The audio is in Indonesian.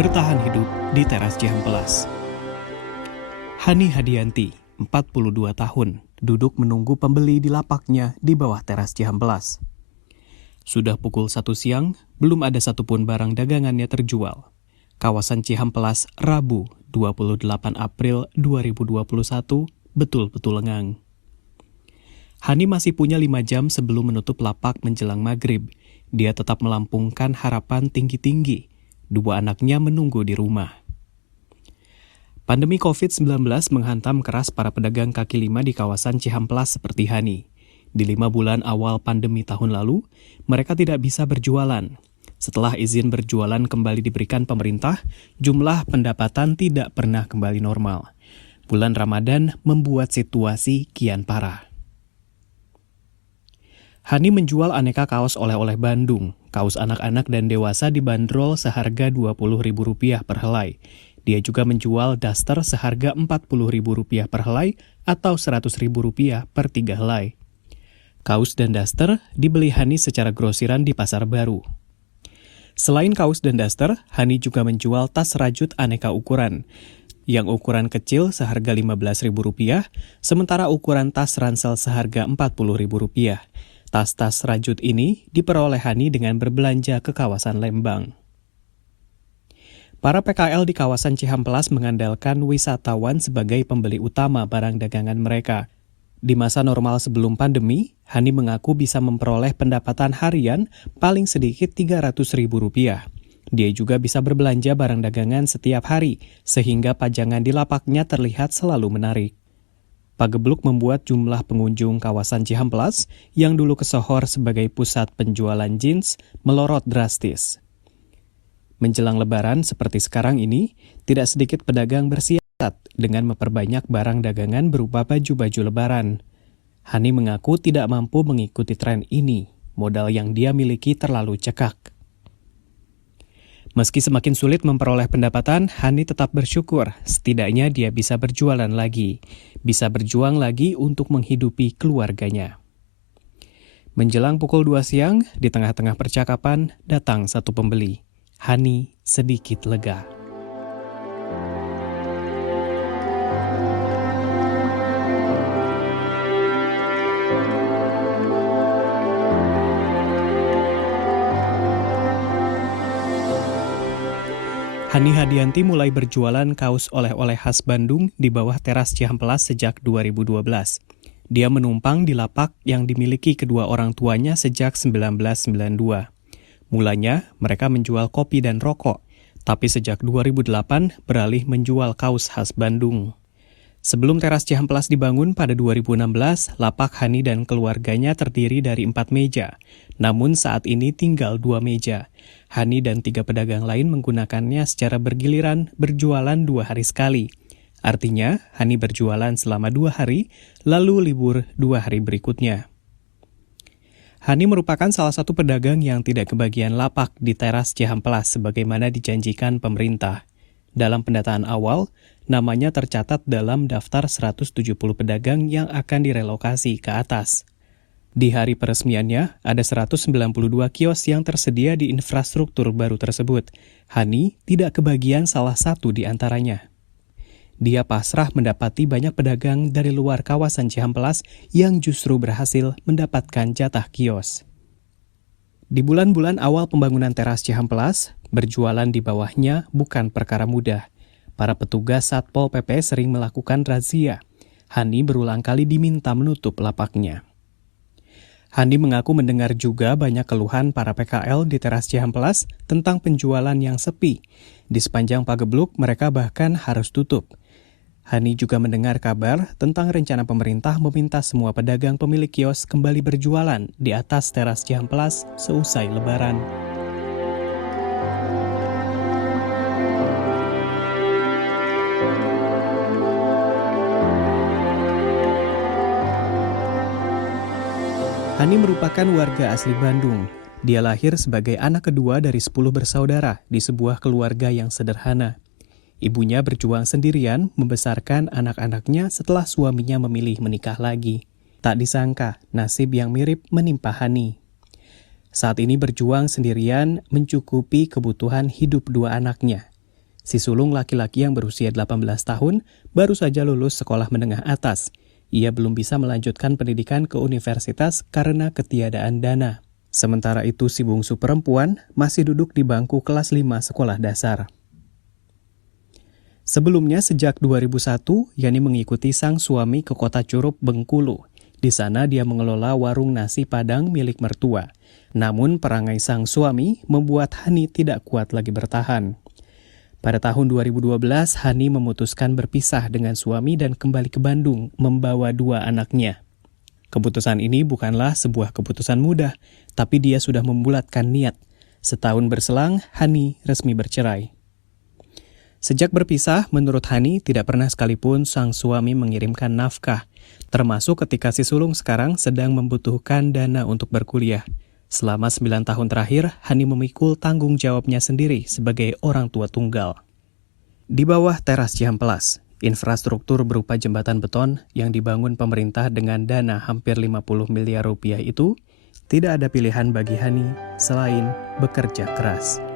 bertahan hidup di teras Cihampelas. Hani Hadianti, 42 tahun, duduk menunggu pembeli di lapaknya di bawah teras Cihampelas. Sudah pukul 1 siang, belum ada satupun barang dagangannya terjual. Kawasan Cihampelas, Rabu, 28 April 2021, betul-betul lengang. Hani masih punya 5 jam sebelum menutup lapak menjelang maghrib. Dia tetap melampungkan harapan tinggi-tinggi. 2 anaknya menunggu di rumah. Pandemi COVID-19 menghantam keras para pedagang kaki lima di kawasan Cihampelas seperti Hani. Di 5 bulan awal pandemi tahun lalu, mereka tidak bisa berjualan. Setelah izin berjualan kembali diberikan pemerintah, jumlah pendapatan tidak pernah kembali normal. Bulan Ramadan membuat situasi kian parah. Hani menjual aneka kaos oleh-oleh Bandung. Kaos anak-anak dan dewasa dibanderol seharga Rp20.000 per helai. Dia juga menjual daster seharga Rp40.000 per helai atau Rp100.000 per 3 helai. Kaos dan daster dibeli Hani secara grosiran di Pasar Baru. Selain kaos dan daster, Hani juga menjual tas rajut aneka ukuran. Yang ukuran kecil seharga Rp15.000, sementara ukuran tas ransel seharga Rp40.000. Tas-tas rajut ini diperoleh Hani dengan berbelanja ke kawasan Lembang. Para PKL di kawasan Cihampelas mengandalkan wisatawan sebagai pembeli utama barang dagangan mereka. Di masa normal sebelum pandemi, Hani mengaku bisa memperoleh pendapatan harian paling sedikit Rp300.000. Dia juga bisa berbelanja barang dagangan setiap hari, sehingga pajangan di lapaknya terlihat selalu menarik. Pagebluk membuat jumlah pengunjung kawasan Cihampelas yang dulu kesohor sebagai pusat penjualan jeans melorot drastis. Menjelang Lebaran seperti sekarang ini, tidak sedikit pedagang bersiasat dengan memperbanyak barang dagangan berupa baju-baju Lebaran. Hani mengaku tidak mampu mengikuti tren ini, modal yang dia miliki terlalu cekak. Meski semakin sulit memperoleh pendapatan, Hani tetap bersyukur setidaknya dia bisa berjualan lagi, bisa berjuang lagi untuk menghidupi keluarganya. Menjelang pukul 2 siang, di tengah-tengah percakapan, datang satu pembeli. Hani sedikit lega. Hani Hadianti mulai berjualan kaos oleh-oleh khas Bandung di bawah teras Cihampelas sejak 2012. Dia menumpang di lapak yang dimiliki kedua orang tuanya sejak 1992. Mulanya, mereka menjual kopi dan rokok, tapi sejak 2008 beralih menjual kaos khas Bandung. Sebelum teras Cihampelas dibangun pada 2016, lapak Hani dan keluarganya terdiri dari 4 meja. Namun saat ini tinggal 2 meja. Hani dan 3 pedagang lain menggunakannya secara bergiliran berjualan 2 hari sekali. Artinya, Hani berjualan selama 2 hari, lalu libur 2 hari berikutnya. Hani merupakan salah satu pedagang yang tidak kebagian lapak di teras Cihampelas sebagaimana dijanjikan pemerintah. Dalam pendataan awal, namanya tercatat dalam daftar 170 pedagang yang akan direlokasi ke atas. Di hari peresmiannya, ada 192 kios yang tersedia di infrastruktur baru tersebut. Hani tidak kebagian salah satu di antaranya. Dia pasrah mendapati banyak pedagang dari luar kawasan Cihampelas yang justru berhasil mendapatkan jatah kios. Di bulan-bulan awal pembangunan teras Cihampelas, berjualan di bawahnya bukan perkara mudah. Para petugas Satpol PP sering melakukan razia. Hani berulang kali diminta menutup lapaknya. Hani mengaku mendengar juga banyak keluhan para PKL di teras Cihampelas tentang penjualan yang sepi. Di sepanjang Pagebluk, mereka bahkan harus tutup. Hani juga mendengar kabar tentang rencana pemerintah meminta semua pedagang pemilik kios kembali berjualan di atas teras Cihampelas seusai Lebaran. Hani merupakan warga asli Bandung. Dia lahir sebagai anak kedua dari 10 bersaudara di sebuah keluarga yang sederhana. Ibunya berjuang sendirian membesarkan anak-anaknya setelah suaminya memilih menikah lagi. Tak disangka, nasib yang mirip menimpa Hani. Saat ini berjuang sendirian mencukupi kebutuhan hidup 2 anaknya. Si sulung laki-laki yang berusia 18 tahun baru saja lulus sekolah menengah atas. Ia belum bisa melanjutkan pendidikan ke universitas karena ketiadaan dana. Sementara itu si bungsu perempuan masih duduk di bangku kelas 5 sekolah dasar. Sebelumnya sejak 2001, Yani mengikuti sang suami ke kota Curup, Bengkulu. Di sana dia mengelola warung nasi Padang milik mertua. Namun perangai sang suami membuat Hani tidak kuat lagi bertahan. Pada tahun 2012, Hani memutuskan berpisah dengan suami dan kembali ke Bandung membawa 2 anaknya. Keputusan ini bukanlah sebuah keputusan mudah, tapi dia sudah membulatkan niat. Setahun berselang, Hani resmi bercerai. Sejak berpisah, menurut Hani tidak pernah sekalipun sang suami mengirimkan nafkah, termasuk ketika si sulung sekarang sedang membutuhkan dana untuk berkuliah. Selama 9 tahun terakhir, Hani memikul tanggung jawabnya sendiri sebagai orang tua tunggal. Di bawah teras Cihampelas, infrastruktur berupa jembatan beton yang dibangun pemerintah dengan dana hampir 50 miliar rupiah itu, tidak ada pilihan bagi Hani selain bekerja keras.